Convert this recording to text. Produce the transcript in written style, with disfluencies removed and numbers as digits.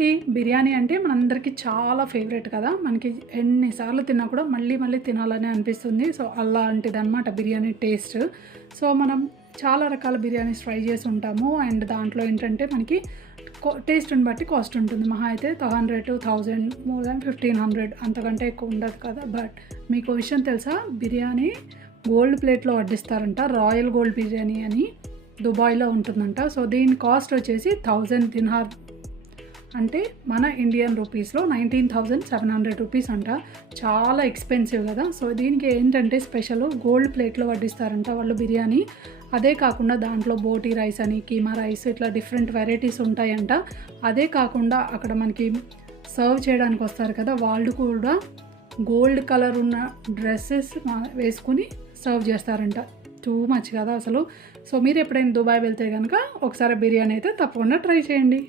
ఏంటి బిర్యానీ అంటే మనందరికీ చాలా ఫేవరెట్ కదా, మనకి ఎన్నిసార్లు తిన్నా కూడా మళ్ళీ మళ్ళీ తినాలని అనిపిస్తుంది. సో అలాంటిదన్నమాట బిర్యానీ టేస్ట్. సో మనం చాలా రకాల బిర్యానీస్ ట్రై చేసి ఉంటాము. అండ్ దాంట్లో ఏంటంటే మనకి టేస్ట్ని బట్టి కాస్ట్ ఉంటుంది. మహా అయితే 100 to 1000, మోర్ దాన్ 1500 అంతకంటే ఎక్కువ ఉండదు కదా. బట్ మీకు విషయం తెలుసా, బిర్యానీ గోల్డ్ ప్లేట్లో వడ్డిస్తారంట. రాయల్ గోల్డ్ బిర్యానీ అని దుబాయ్లో ఉంటుందంట. సో దీని కాస్ట్ వచ్చేసి 1000 దినార్, అంటే మన ఇండియన్ రూపీస్లో 19,700 రూపీస్ అంట. చాలా ఎక్స్పెన్సివ్ కదా. సో దీనికి ఏంటంటే స్పెషల్ గోల్డ్ ప్లేట్లో వడ్డిస్తారంట వాళ్ళు బిర్యానీ. అదే కాకుండా దాంట్లో బోటీ రైస్ అని, కీమా రైస్, ఇట్లా డిఫరెంట్ వెరైటీస్ ఉంటాయంట. అదే కాకుండా అక్కడ మనకి సర్వ్ చేయడానికి వస్తారు కదా, వాళ్ళు కూడా గోల్డ్ కలర్ ఉన్న డ్రెస్సెస్ వేసుకుని సర్వ్ చేస్తారంట. టూ మచ్ కదా అసలు. సో మీరు ఎప్పుడైనా దుబాయ్ వెళ్తే కనుక ఒకసారి బిర్యానీ అయితే తప్పకుండా ట్రై చేయండి.